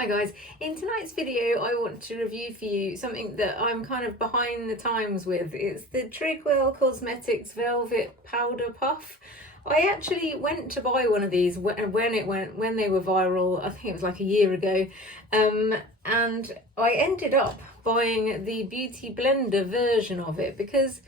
Hi guys, in tonight's video I want to review for you something that I'm kind of behind the times with. It's the Trigwell Cosmetics Velvet Powder Puff. I actually went to buy one of these when they were viral. I think it was like a year ago, and I ended up buying the Beauty Blender version of it because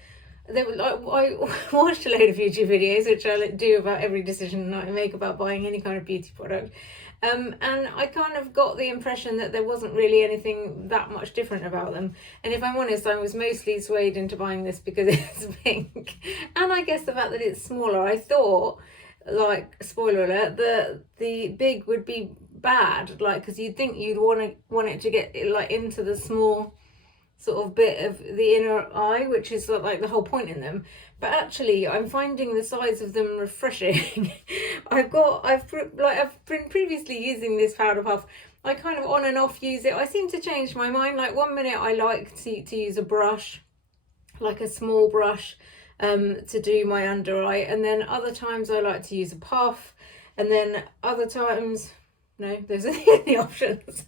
they were like, I watched a load of YouTube videos, which I do about every decision that I make about buying any kind of beauty product. And I kind of got the impression that there wasn't really anything that much different about them. And if I'm honest, I was mostly swayed into buying this because it's pink. And I guess the fact that it's smaller. I thought, like, spoiler alert, the big would be bad, like, because you'd think you'd want it to get like into the small sort of bit of the inner eye, which is like the whole point in them. But actually I'm finding the size of them refreshing. I've been previously using this powder puff. I kind of on and off use it. I seem to change my mind. Like one minute I like to use a brush, like a small brush, to do my under eye, and then other times I like to use a puff, and then other times no, those are the only options.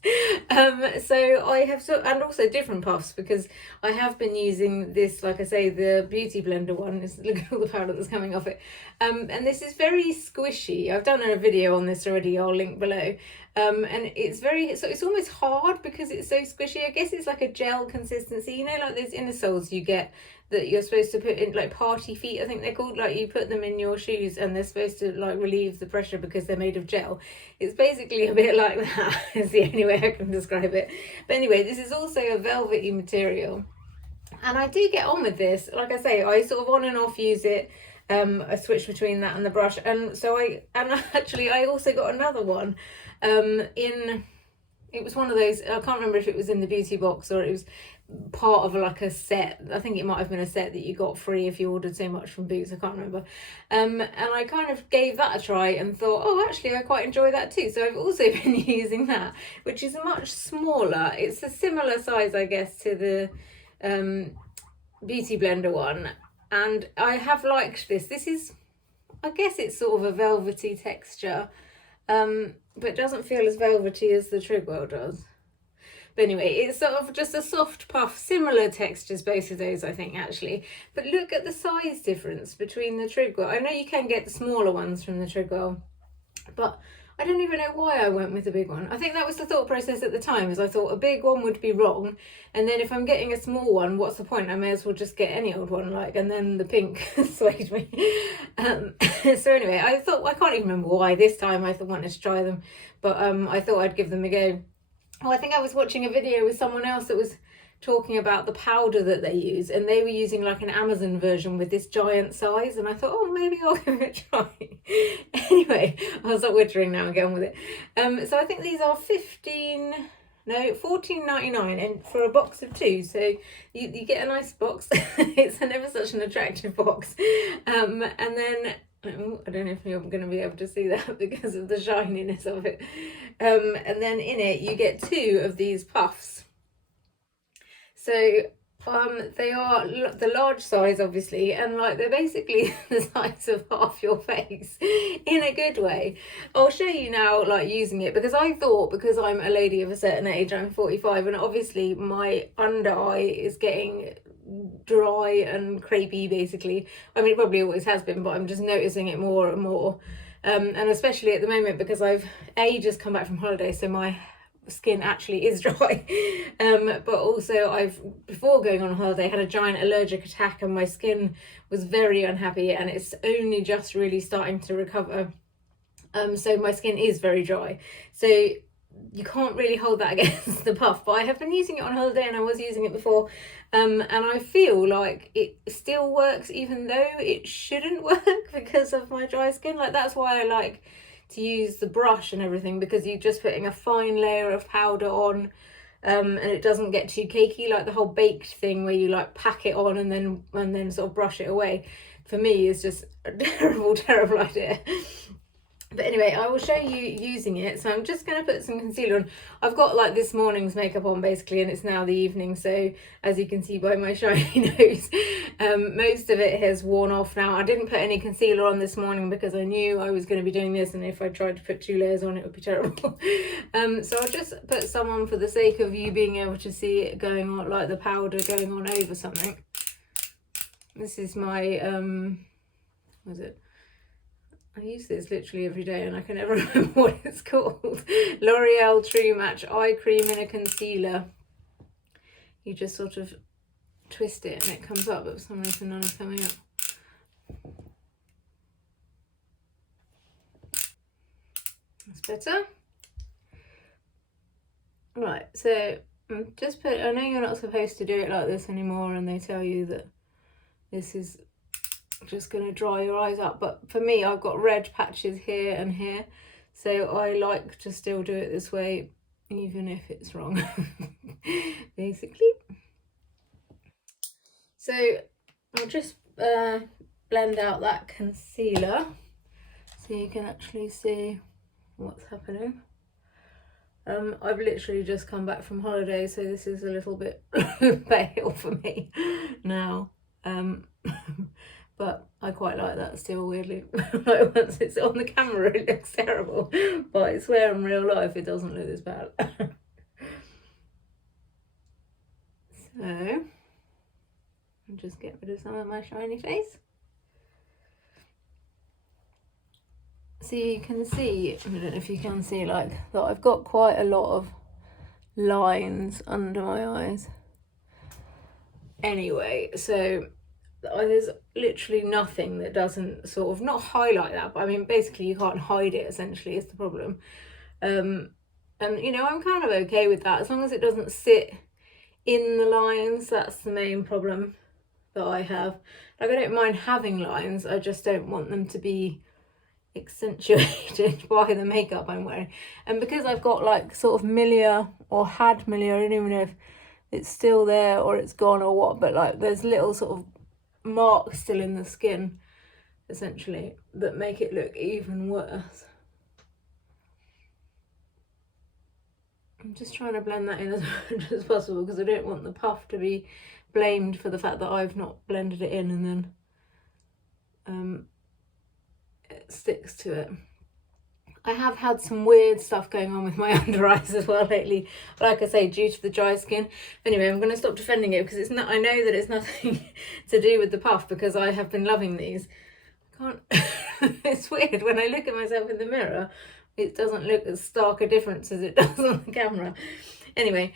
So I have and also different puffs, because I have been using this, like I say, the Beauty Blender one. Look at all the powder that's coming off it. And this is very squishy. I've done a video on this already, I'll link below. And it's it's almost hard because it's so squishy. I guess it's like a gel consistency, you know, like those inner soles you get that you're supposed to put in, like party feet, I think they're called. Like you put them in your shoes and they're supposed to like relieve the pressure because they're made of gel. It's basically a bit like that is the only way I can describe it. But anyway, this is also a velvety material, and I do get on with this. Like I say, I sort of on and off use it. I switch between that and the brush, and so actually I also got another one it was one of those, I can't remember if it was in the beauty box or it was part of like a set. I think it might have been a set that you got free if you ordered so much from Boots, I can't remember. And I kind of gave that a try and thought, oh, actually I quite enjoy that too. So I've also been using that, which is much smaller. It's a similar size, I guess, to the Beauty Blender one. And I have liked this. This is, I guess it's sort of a velvety texture, but doesn't feel as velvety as the Trigwell does. But anyway, it's sort of just a soft puff, similar textures, both of those, I think, actually. But look at the size difference between the Trigwell. I know you can get the smaller ones from the Trigwell, but I don't even know why I went with the big one. I think that was the thought process at the time, is I thought a big one would be wrong, and then if I'm getting a small one, what's the point? I may as well just get any old one, like, and then the pink swayed me. So anyway, I thought, I can't even remember why this time I wanted to try them, but I thought I'd give them a go. Oh, I think I was watching a video with someone else that was talking about the powder that they use, and they were using like an Amazon version with this giant size, and I thought, oh, maybe I'll give it a try. Anyway, I'll stop wittering now and get on with it. So I think these are $14.99 and for a box of 2, so you get a nice box. It's never such an attractive box. And then I don't know if you're going to be able to see that because of the shininess of it. And then in it you get 2 of these puffs. So they are the large size, obviously, and like they're basically the size of half your face in a good way. I'll show you now, like, using it, because I thought, because I'm a lady of a certain age, I'm 45, and obviously my under eye is getting dry and crepey, basically. I mean, it probably always has been, but I'm just noticing it more and more. And especially at the moment, because I've just come back from holiday, so my skin actually is dry. But also before going on holiday, had a giant allergic attack and my skin was very unhappy, and it's only just really starting to recover. So my skin is very dry. So you can't really hold that against the puff, but I have been using it on holiday and I was using it before, and I feel like it still works even though it shouldn't work because of my dry skin. Like, that's why I like to use the brush and everything, because you're just putting a fine layer of powder on, and it doesn't get too cakey, like the whole baked thing where you like pack it on and then sort of brush it away. For me, is just a terrible idea. But anyway, I will show you using it. So I'm just going to put some concealer on. I've got like this morning's makeup on basically, and it's now the evening. So as you can see by my shiny nose, most of it has worn off now. I didn't put any concealer on this morning because I knew I was going to be doing this, and if I tried to put 2 layers on, it would be terrible. So I'll just put some on for the sake of you being able to see it going on, like the powder going on over something. This is my, what is it? I use this literally every day and I can never remember what it's called. L'Oreal True Match Eye Cream in a Concealer. You just sort of twist it and it comes up, but for some reason none is coming up. That's better. Right, so just put, I know you're not supposed to do it like this anymore, and they tell you that this is just going to dry your eyes up, but for me I've got red patches here and here, so I like to still do it this way even if it's wrong. Basically, so I'll just blend out that concealer so you can actually see what's happening. I've literally just come back from holiday, so this is a little bit pale for me now. But I quite like that still, weirdly. Like once it's on the camera it looks terrible, but I swear in real life it doesn't look this bad. So I'll just get rid of some of my shiny face. So you can see, I don't know if you can see, like that I've got quite a lot of lines under my eyes. Anyway, so there's literally nothing that doesn't sort of, not highlight that, but I mean basically you can't hide it, essentially, is the problem. And you know, I'm kind of okay with that as long as it doesn't sit in the lines. That's the main problem that I have. Like, I don't mind having lines, I just don't want them to be accentuated by the makeup I'm wearing. And because I've got like sort of milia, or had milia, I don't even know if it's still there or it's gone or what, but like there's little sort of marks still in the skin essentially that make it look even worse. I'm just trying to blend that in as much as possible because I don't want the puff to be blamed for the fact that I've not blended it in and then it sticks to it. I have had some weird stuff going on with my under eyes as well lately, like I say, due to the dry skin. Anyway, I'm going to stop defending it because it's not, I know that it's nothing to do with the puff because I have been loving these. I can't, it's weird, when I look at myself in the mirror, it doesn't look as stark a difference as it does on the camera. Anyway,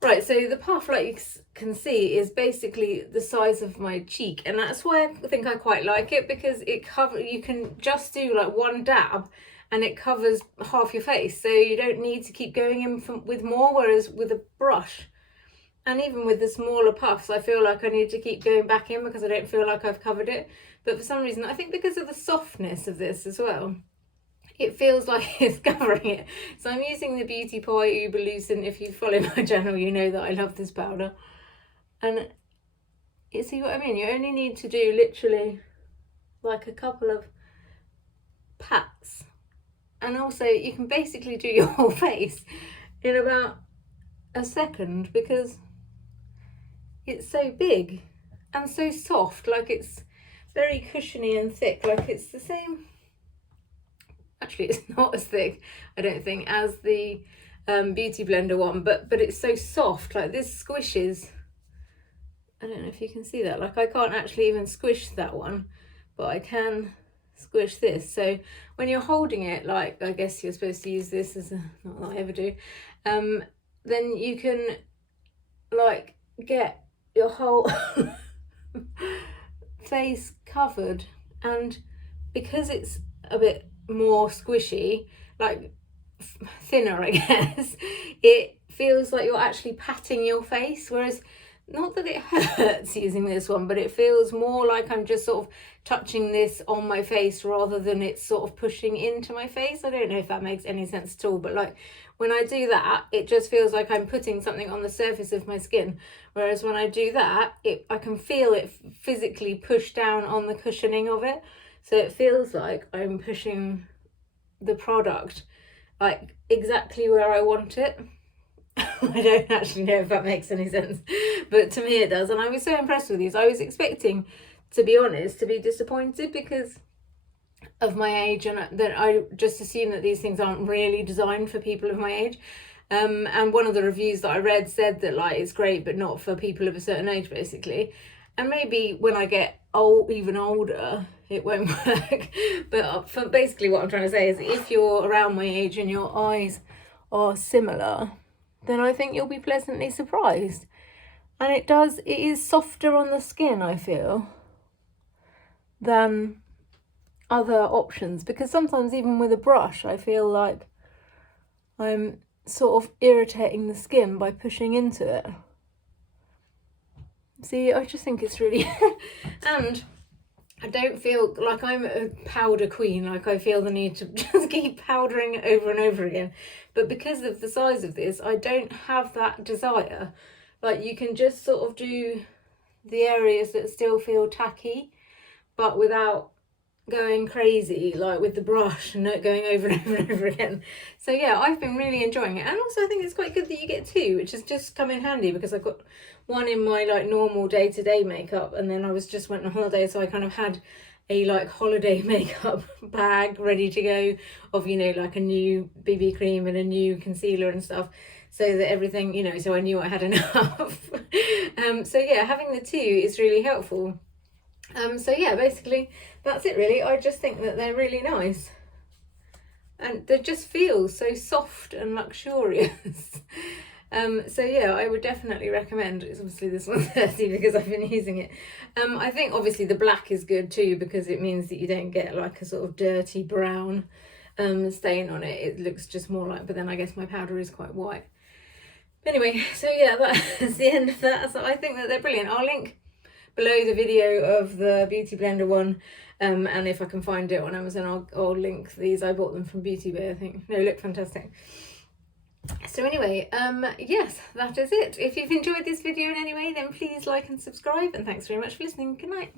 right, so the puff, like you can see, is basically the size of my cheek, and that's why I think I quite like it, because it you can just do like one dab and it covers half your face, so you don't need to keep going in with more, whereas with a brush, and even with the smaller puffs, I feel like I need to keep going back in because I don't feel like I've covered it. But for some reason, I think because of the softness of this as well, it feels like it's covering it. So I'm using the Beauty Pie Uber Lucent. If you follow my channel, you know that I love this powder. And you see what I mean? You only need to do literally like a couple of pats. And also you can basically do your whole face in about a second because it's so big and so soft. Like, it's very cushiony and thick. Like, it's the same. Actually, it's not as thick, I don't think, as the Beauty Blender one, but it's so soft. Like, this squishes. I don't know if you can see that. Like, I can't actually even squish that one, but I can squish this. So when you're holding it, like, I guess you're supposed to use this as a, not that I ever do, then you can like get your whole face covered, and because it's a bit more squishy, like thinner, I guess, it feels like you're actually patting your face, whereas not that it hurts using this one, but it feels more like I'm just sort of touching this on my face rather than it's sort of pushing into my face. I don't know if that makes any sense at all, but like when I do that, it just feels like I'm putting something on the surface of my skin, whereas when I do that, I can feel it physically push down on the cushioning of it, so it feels like I'm pushing the product like exactly where I want it. I don't actually know if that makes any sense, but to me it does. And I was so impressed with these. I was expecting, to be honest, to be disappointed because of my age, and that I just assume that these things aren't really designed for people of my age. And one of the reviews that I read said that like it's great but not for people of a certain age, basically. And maybe when I get even older it won't work, but for basically what I'm trying to say is if you're around my age and your eyes are similar, then I think you'll be pleasantly surprised. And it is softer on the skin, I feel, than other options, because sometimes even with a brush I feel like I'm sort of irritating the skin by pushing into it. See, I just think it's really and I don't feel like I'm a powder queen, like I feel the need to just keep powdering over and over again. But because of the size of this, I don't have that desire. Like you can just sort of do the areas that still feel tacky, but without going crazy like with the brush and not going over and over and over again. So yeah, I've been really enjoying it. And also I think it's quite good that you get two, which has just come in handy because I've got one in my like normal day-to-day makeup, and then I went on holiday, so I kind of had a like holiday makeup bag ready to go of, you know, like a new BB cream and a new concealer and stuff, so that everything, you know, so I knew I had enough. So yeah, having the two is really helpful. So yeah, basically that's it really. I just think that they're really nice and they just feel so soft and luxurious. So yeah, I would definitely recommend. It's obviously this one's dirty because I've been using it. I think obviously the black is good too because it means that you don't get like a sort of dirty brown stain on it. It looks just more like, but then I guess my powder is quite white. Anyway, so yeah, that's the end of that. So I think that they're brilliant. I'll link below the video of the Beauty Blender one, and if I can find it on Amazon, I'll link these. I bought them from Beauty Bay, I think. No, look fantastic. So anyway, yes, that is it. If you've enjoyed this video in any way, then please like and subscribe, and thanks very much for listening. Good night.